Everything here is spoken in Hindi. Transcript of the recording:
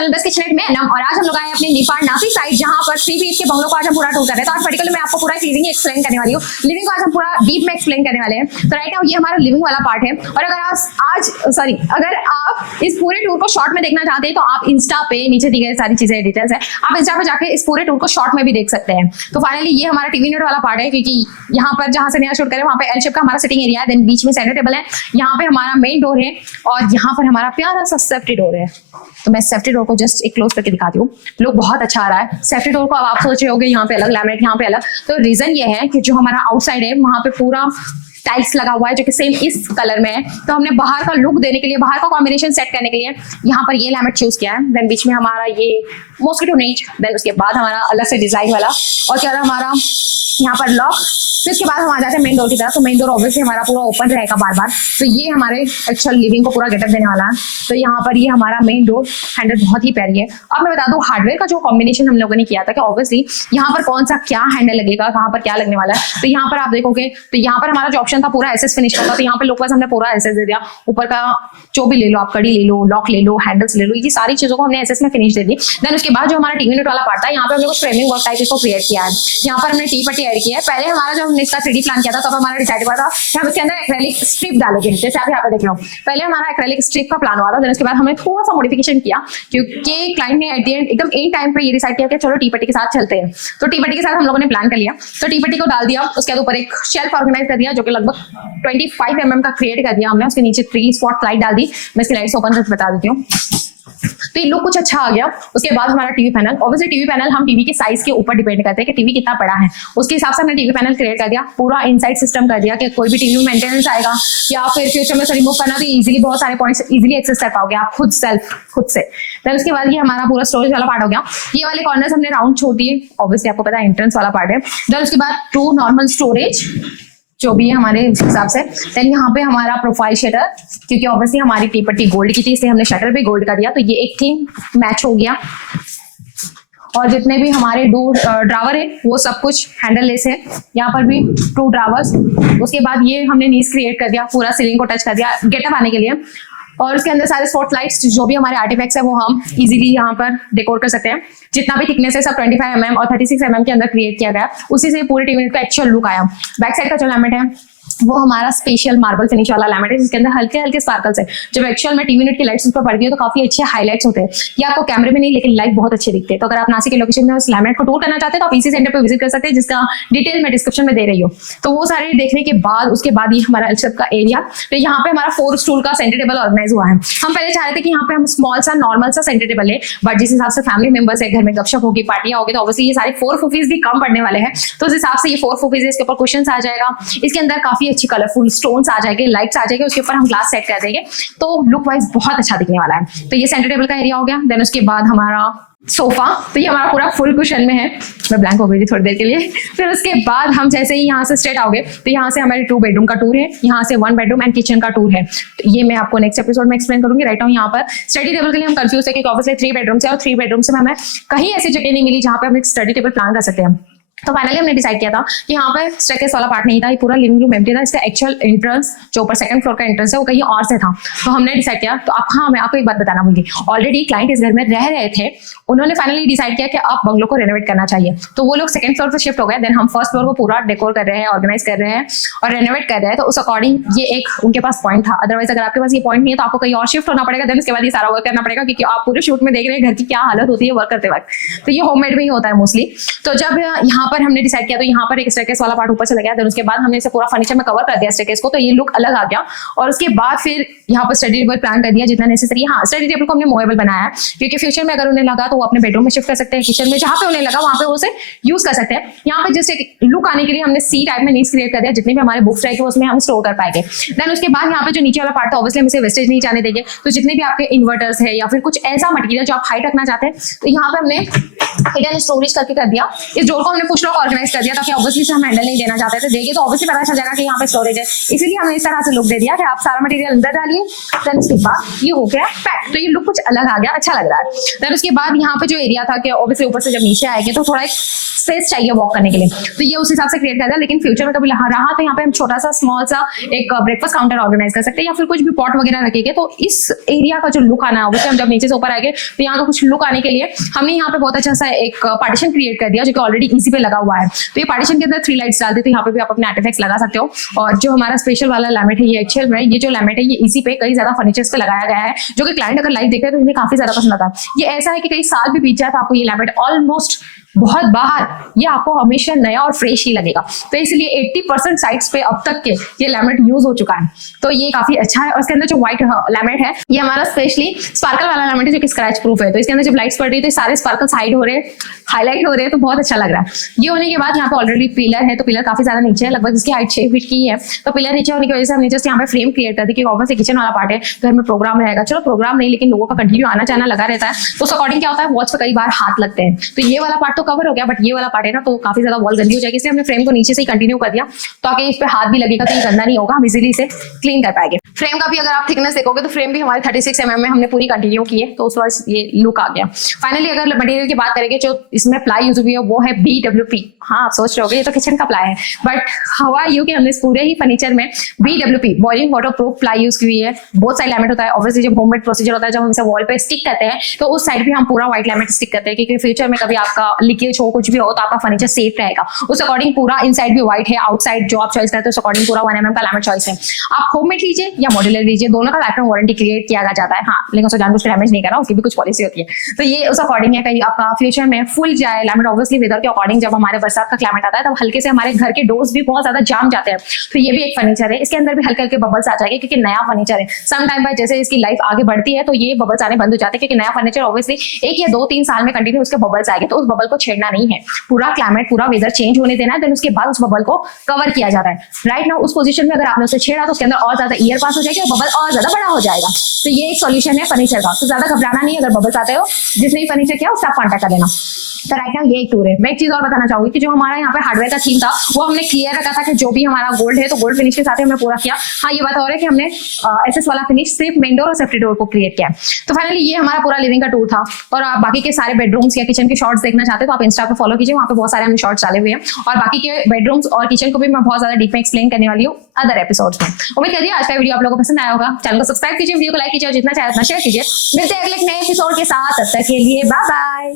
चैनल बेस्ट किचनेट में नम, और आज हम लोग आए अपने नेपाल नासिक साइड जहां पर 3 फीट के बंगलों को आज हम पूरा टूर कर रहे हैं। तो आज पर्टिकुलर मैं आपको पूरा लिविंग एक्सप्लेन करने वाली हूँ। लिविंग को आज हम पूरा डीप में एक्सप्लेन करने वाले हैं। तो राइट नाउ ये हमारा लिविंग वाला पार्ट है। और अगर आप इस पूरे टूर को शॉर्ट में देखना चाहते हैं तो आप इंस्टा पे नीचे दी गई सारी चीजें डिटेल्स है, आप इंस्टा पे जाके इस पूरे टूर को शॉर्ट में भी देख सकते हैं। तो फाइनली ये हमारा टीवी यूनिट वाला पार्ट है, क्योंकि यहाँ पर जहां से नया शूट करें वहां पे एल शेप का हमारा सिटिंग एरिया है, देन बीच में सेंटर टेबल है, यहाँ पे हमारा मेन डोर है और यहाँ पर हमारा प्यारा सा सेफ्टी डोर है। तो मैं सेफ्टी डोर को जस्ट एक क्लोज करके दिखाती हूँ। लुक बहुत अच्छा आ रहा है सेफ्टी डोर को। अब आप सोच रहे होगे यहाँ पे अलग लैमिनेट, यहाँ पे अलग। तो रीजन ये है कि जो हमारा आउटसाइड है वहां पे पूरा टाइल्स लगा हुआ है जो कि सेम इस कलर में है। तो हमने बाहर का लुक देने के लिए, बाहर का कॉम्बिनेशन सेट करने के लिए यहाँ पर ये लैमिनेट चूज किया है। देन बीच में हमारा ये मॉस्किटो नेट, देन उसके बाद हमारा अलग से डिजाइन वाला, और क्या हमारा यहाँ पर लॉक। फिर उसके बाद हम आ जाते हैं मेन डोर की तरफ। तो मेन डोर ऑब्वियसली हमारा पूरा ओपन रहेगा बार बार। तो ये हमारे एक्चुअल लिविंग को पूरा गेटअप देने वाला है। तो यहाँ पर ये हमारा मेन डोर हैंडल बहुत ही प्यारी है। अब मैं बता दूं हार्डवेयर का जो कॉम्बिनेशन हम लोगों ने किया था कि ऑब्वियसली यहाँ पर कौन सा क्या हैंडल लगेगा, कहाँ पर क्या लगने वाला है। तो यहाँ पर आप देखोगे तो यहाँ पर हमारा जो ऑप्शन था पूरा एसएस फिनिश का था। तो यहाँ पर लोग हमने पूरा एसएस दे दिया। ऊपर का जो भी ले लो आप, कड़ी ले लो, लॉक ले लो, हैंडल्स ले लो, ये सारी चीजों को हमने एसएस में फिनिश दे दी। देन उसके बाद जो हमारा टीवी यूनिट वाला पार्ट था, यहाँ पर हमने कुछ फ्रेमिंग वर्क टाइप इसको क्रिएट किया है। यहाँ पर हमने टी पट्टी ऐड किया है। पहले हमारा जो हमने इसका 3D प्लान किया था तब हमारा डिसाइड हुआ था कि हम इसके अंदर एक्रेलिक स्ट्रिप डालेंगे। जैसे आप यहाँ पे देख रहे हो, पहले हमारा एक्रेलिक स्ट्रिप का प्लान हुआ था। देन उसके बाद हमने थोड़ा सा मॉडिफिकेशन किया क्योंकि क्लाइंट ने एट द एंड एकदम एंड टाइम पे ये डिसाइड किया कि चलो टी पट्टी के साथ चलते हैं। तो टी पट्टी के साथ हम लोगों ने प्लान कर लिया। तो टी पट्टी को डाल दिया, उसके ऊपर एक शेल्फ ऑर्गेनाइज कर दिया जो कि लगभग 25 mm का क्रिएट कर दिया हमने। उसके नीचे 3 स्पॉट लाइट डाल दी। मैं इसकी लाइट्स ओपन करके बता देती हूँ। तो ये लुक कुछ अच्छा आ गया। उसके बाद हमारा TV panel, obviously TV panel हम टीवी के साइज के ऊपर डिपेंड करते हैं कि टीवी कितना बड़ा है, उसके हिसाब से हमने टीवी पैनल क्रिएट कर दिया। पूरा इनसाइड सिस्टम कर दिया कि कोई भी टीवी में मेंटेनेंस आएगा या फिर फ्यूचर में रिमूव करना तो इजीली बहुत सारे पॉइंट्स इजीली एक्सेस कर पाओगे आप खुद से। फिर उसके बाद ये हमारा पूरा स्टोरेज वाला पार्ट हो गया। ये वाले कॉर्नर्स हमने राउंड छोड़ दिए, ऑब्वियसली आपको पता है एंट्रेंस वाला पार्ट है। देन उसके बाद 2 नॉर्मल स्टोरेज जो भी है हमारे हिसाब से। देन यहाँ पे हमारा प्रोफाइल शटर, क्योंकि ऑब्वियसली हमारी टी पट्टी गोल्ड की थी इसलिए हमने शटर भी गोल्ड का दिया। तो ये एक थीम मैच हो गया। और जितने भी हमारे ड्रावर है वो सब कुछ हैंडल लेस है। यहाँ पर भी 2 ड्रावर्स। उसके बाद ये हमने नीस क्रिएट कर दिया, पूरा सीलिंग को टच कर दिया गेटअप आने के लिए। और उसके अंदर सारे स्पॉट लाइट्स जो भी हमारे आर्टिफैक्ट्स है वो हम इजीली यहाँ पर डेकोर कर सकते हैं। जितना भी थिकनेस है सब 25 mm और 36 mm के अंदर क्रिएट किया गया। उसी से पूरे टीवी का एक्चुअल लुक आया। बैक साइड का जो लैमिनेट है वो हमारा स्पेशल मार्बल फिनिश वाला लैमिनेट है, जिसके अंदर हल्के हल्के स्पार्कल्स है। जब एक्चुअल में टीवी यूनिट की लाइट्स उस पर पड़ती है तो काफी अच्छे हाईलाइट्स होते हैं। ये आपको कैमरे में नहीं लेकिन लाइव बहुत अच्छे दिखते हैं। तो अगर आप नासिक के लोकेशन में उस लैमिनेट को टूर करना चाहते हैं तो आप इसी सेंटर पे विजिट कर सकते हैं, जिसका डिटेल मैं डिस्क्रिप्शन में दे रही हूँ। तो वो सारे देखने के बाद उसके बाद ये हमारा एल का एरिया। तो यहाँ पे हमारा 4 स्टूल का सेंटर टेबल ऑर्गेनाइज हुआ है। हम पहले चाह रहे थे कि यहाँ पे हम स्मॉल सा नॉर्मल सा सेंटर टेबल है, बट जिस हिसाब से फैमिली मेंबर्स है, घर में गपशप होगी, पार्टियां होगी, तो ऑब्वियसली ये सारे 4 फुफीज भी कम पड़ने वाले हैं। तो उस हिसाब से ये 4 फुफीज इसके ऊपर क्वेश्चन आ जाएगा। इसके अंदर काफी अच्छी कलरफुल स्टोन्स आ जाएंगे, लाइट्स आ जाएंगे, उसके ऊपर हम ग्लास सेट कर देंगे तो लुक वाइज बहुत अच्छा दिखने वाला है। तो ये सेंटर टेबल का एरिया हो गया। देन उसके बाद हमारा सोफा, तो ये हमारा पूरा फुल कुशन में है। मैं ब्लैंक हो गई थी थोड़ी देर के लिए। फिर उसके बाद हम जैसे ही यहाँ से स्ट्रेट आओगे तो यहाँ से हमारे 2 बेडरूम का टूर है, यहाँ से 1 बेडरूम एंड किचन का टूर है। तो ये मैं आपको नेक्स्ट एपिसोड में एक्सप्लेन करूंगी। राइट नाउ यहाँ पर स्टडी टेबल के लिए हम कंफ्यूज है क्योंकि ऑब्वियसली 3 बेडरूम से और 3 बेडरूम से हमें कहीं ऐसी जगह नहीं मिली जहाँ पे हम एक स्टडी टेबल प्लान कर सकते हैं। तो फाइनली हमने डिसाइड किया था कि यहाँ पर स्टेयरकेस वाला पार्ट नहीं था, ये पूरा लिविंग रूम एम्प्टी था। इसका एक्चुअल एंट्रेंस जो ऊपर 2nd फ्लोर का एंट्रेंस है वो कहीं और से था। तो हमने डिसाइड किया, तो मैं आपको एक बात बताना भूल गई, ऑलरेडी क्लाइंट इस घर में रह रहे थे, उन्होंने फाइनली डिसाइड किया कि आप बंगलो को रेनोवेट करना चाहिए। तो वो लोग 2nd फ्लोर पे शिफ्ट हो गए। देन हम 1st फ्लोर को पूरा डेकोर कर रहे हैं, ऑर्गेनाइज कर रहे हैं और रेनोवेट कर रहे हैं। तो उस अकॉर्डिंग ये एक उनके पास पॉइंट था। अदरवाइज अगर आपके पास ये पॉइंट नहीं है तो आपको कहीं और शिफ्ट होना पड़ेगा। देन उसके बाद ये सारा वर्क करना पड़ेगा, क्योंकि आप पूरे शूट में देख रहे हैं घर की क्या हालत होती है वर्क करते वक्त। तो ये होममेड में ही होता है मोस्टली। तो जब यहाँ पर हमने डिसाइड किया तो यहाँ पर एक स्टेयरकेस वाला पार्ट ऊपर चला गया। देन उसके बाद हमने इसे पूरा फर्नीचर में कवर कर दिया स्टेयरकेस को, तो ये लुक अलग आ गया। और उसके बाद फिर यहाँ पर स्टडी टेबल प्लान कर दिया जितना नेसेसरी। हाँ, स्टडी टेबल को हमने मूवेबल बनाया है क्योंकि फ्यूचर में अगर उन्हें लगा तो वो अपने बेडरूम में शिफ्ट कर सकते हैं, किचन में जहाँ पे उन्हें लगा वहाँ पे उसे यूज कर सकते हैं। यहाँ पे जस्ट एक लुक आने के लिए हमने सी टाइप में नीड्स क्रिएट कर दिया, जितने भी हमारे बुक्स रहेंगे उसमें हम स्टोर कर पाएंगे। देन उसके बाद यहाँ पे जो नीचे वाला पार्ट था ऑब्वियसली हम इसे वेस्टेज नहीं जाने देंगे। तो जितने भी आपके इन्वर्टर्स है या फिर कुछ ऐसा मटेरियल जो आप हाइट रखना चाहते हैं तो यहाँ पे हमने हिडन स्टोरेज करके कर दिया। इस डोर को हमने पुश कुछ लोग ऑर्गेनाइज कर दिया ताकि ऑब्वियसली से हम हैंडल नहीं देना चाहते थे, देंगे तो ऑब्वियसली पता चल जाएगा कि यहाँ पे स्टोरेज है, इसीलिए हमने इस तरह से लुक दे दिया कि आप सारा मटेरियल अंदर डालिए, देन उसके बाद ये हो गया पैक। तो ये लुक कुछ अलग आ गया, अच्छा लग रहा है। देन उसके बाद यहाँ पे जो एरिया था कि ऑब्वियसली ऊपर से जब नीचे आएंगे तो थोड़ा स्पेस चाहिए वॉक करने के लिए, तो ये उस हिसाब से क्रिएट कर दिया। लेकिन फ्यूचर में कभी रहा तो यहाँ पे हम छोटा सा स्मॉल सा एक ब्रेकफास्ट काउंटर ऑर्गेनाइज कर सकते हैं, या फिर कुछ भी पॉट वगैरह रखेंगे तो इस एरिया का जो लुक आना है, हम जब नीचे से ऊपर आएंगे तो यहाँ का कुछ लुक आने के लिए हमने यहाँ पे बहुत अच्छा सा एक पार्टीशन क्रिएट कर दिया जो कि ऑलरेडी इजी पे लगा हुआ है। तो ये पार्टीशन के अंदर 3 लाइट्स डाल दी, तो यहाँ पे भी आप अपने आर्टिफैक्ट्स लगा सकते हो। और जो हमारा स्पेशल वाला लैमिनेट है, ये एक्चुअल में ये जो लैमिनेट है ये इजी पे कई ज्यादा फर्नीचर्स पे लगाया गया है, जो कि क्लाइंट अगर लाइव देखे तो उन्हें काफी ज्यादा पसंद आता है। ये ऐसा है कि कई साल भी बीत जाए तो आपको ये लैमिनेट ऑलमोस्ट बहुत बाहर ये आपको हमेशा नया और फ्रेश ही लगेगा। तो इसलिए 80% साइट्स पे अब तक के ये लैमिनेट यूज हो चुका है, तो ये काफी अच्छा है। और इसके अंदर जो व्हाइट लैमिनेट है ये हमारा स्पेशली स्पार्कल वाला लैमिनेट है जो कि स्क्रैच प्रूफ है, तो इसके अंदर जब लाइट्स पड़ रही है तो सारे स्पार्कल्स हाइड हो रहे हैं, हाईलाइट हो रहे हैं, तो बहुत अच्छा लग रहा है। ये होने के बाद यहाँ पे ऑलरेडी पिलर है, तो पिलर काफी ज्यादा नीचे है, लगभग इसकी हाइट 6 फीट की है। तो पिलर नीचे होने की वजह से हमने जस्ट यहाँ पे फ्रेम क्रिएट कर दी कि ऑब्वियसली किचन वाला पार्ट है, घर में प्रोग्राम रहेगा, चलो प्रोग्राम नहीं लेकिन लोगों का कंटिन्यू आना जाना लगा रहता है, तो उस अकॉर्डिंग क्या होता है वॉल्स पे कई बार हाथ लगते हैं। तो ये वाला पार्ट तो कवर हो गया, बट ये वाला पार्ट है ना तो काफी ज्यादा वॉल गंदी हो जाएगी, इसलिए हमने फ्रेम को नीचे से ही कंटिन्यू कर दिया ताकि इस पे हाथ भी लगेगा तो ये गंदा नहीं होगा, हम इजीली इसे क्लीन कर पाएंगे। फ्रेम का भी अगर आप थिकनेस देखोगे तो फ्रेम भी हमारे 36 mm में हमने पूरी कंटिन्यू की है, तो उस वजह ये लुक आ गया। फाइनली अगर मटेरियल की बात करेंगे जो इसमें प्लाई यूज हुई है वो है BWP। हाँ, आप सोच रहे होगे ये तो किचन का प्लाई है, बट हवा यू कि हमने इस पूरे ही फर्नीचर में BWP boiling water proof ply use की हुई है। बहुत सारे लैमिनेट होता है, ऑब्वियसली जब होममेड प्रोसीजर होता है, जब हम इसे वॉल पे स्टिक करते हैं तो उस साइड भी हम पूरा व्हाइट लैमिनेट स्टिक करते हैं, क्योंकि फ्यूचर में कभी आपका लीकेज हो कुछ भी हो तो आपका फर्नीचर सेफ रहेगा। उस अकॉर्डिंग पूरा इनसाइड भी व्हाइट है, आउटसाइड जो आप चॉइस करते हैं उस अकॉर्डिंग पूरा 1 mm का लैमिनेट चॉइस है। आप होममेड लीजिए या मॉड्यूलर लीजिए, दोनों का लाइफ टाइम वारंटी क्रिएट किया जाता है। हाँ, लेकिन उसे जानबूझ के डैमेज नहीं करना, उसकी भी कुछ पॉलिसी होती है, तो ये उस अकॉर्डिंग है। कहीं आपका फ्यूचर में फुल जाए लैमिनेट, ऑब्वियसली वेदर के अकॉर्डिंग जब हमारे बरसात का क्लाइमेट आता है तब हल्के से हमारे घर के डोर्स भी बहुत ज्यादा जाम जाते हैं, तो ये भी एक फर्नीचर है, इसके अंदर भी हल्के हल्के बबल्स आ जाएंगे क्योंकि नया फर्नीचर है। सम टाइम बाद जैसे इसकी लाइफ आगे बढ़ती है तो ये बबल्स आने बंद हो जाते हैं, क्योंकि नया फर्नीचर ऑब्वियसली 1 या 2-3 साल में कंटिन्यू उसके बबल्स आएंगे, तो उस बबल को छेड़ना नहीं है, पूरा क्लाइमेट पूरा वेदर चेंज होने देना है, देन उसके बाद उस बबल को कवर किया जाता है। राइट नाउ उस पोजीशन में अगर आपने उसे छेड़ा तो उसके अंदर और ज्यादा एयर पास हो जाएगी और बबल और ज्यादा बड़ा हो जाएगा। तो ये एक सॉल्यूशन है फर्नीचर का, तो ज्यादा घबराना नहीं, अगर बबल्स आते हो जिसने फर्नीचर किया उससे आप कॉन्टैक्ट कर लेना। तो राइट नाउ ये एक टूर है। मैं एक चीज और बताना चाहूंगी कि जो हमारा यहाँ पे हार्डवेयर का थीम था वो हमने क्लियर रखा था कि जो भी हमारा गोल्ड है तो गोल्ड फिनिश के साथ ही हमने पूरा किया। हाँ, ये बात और है कि हमने एसएस वाला फिनिश सिर्फ मेन डोर और सेफ्टी डोर को क्रिएट किया। तो फाइनली ये हमारा पूरा लिविंग का टूर था, और आप बाकी के सारे बेडरूम्स या किचन के शॉर्ट्स देखना चाहते हो तो आप इंस्टा पे फॉलो कीजिए, वहाँ पे बहुत सारे हमने शॉर्ट्स डाले हुए हैं, और बाकी के बेडरूम्स और किचन को भी मैं बहुत ज्यादा डीप में एक्सप्लेन करने वाली हूँ अदर एपिसोड्स में। उम्मीद करिए आज का वीडियो आप लोगों को पसंद आया होगा। चैनल को सब्सक्राइब कीजिए, वीडियो को लाइक कीजिए और जितना चाहे उतना शेयर कीजिए। मिलते हैं अगले नए एपिसोड के साथ, तब तक के लिए बाय बाय।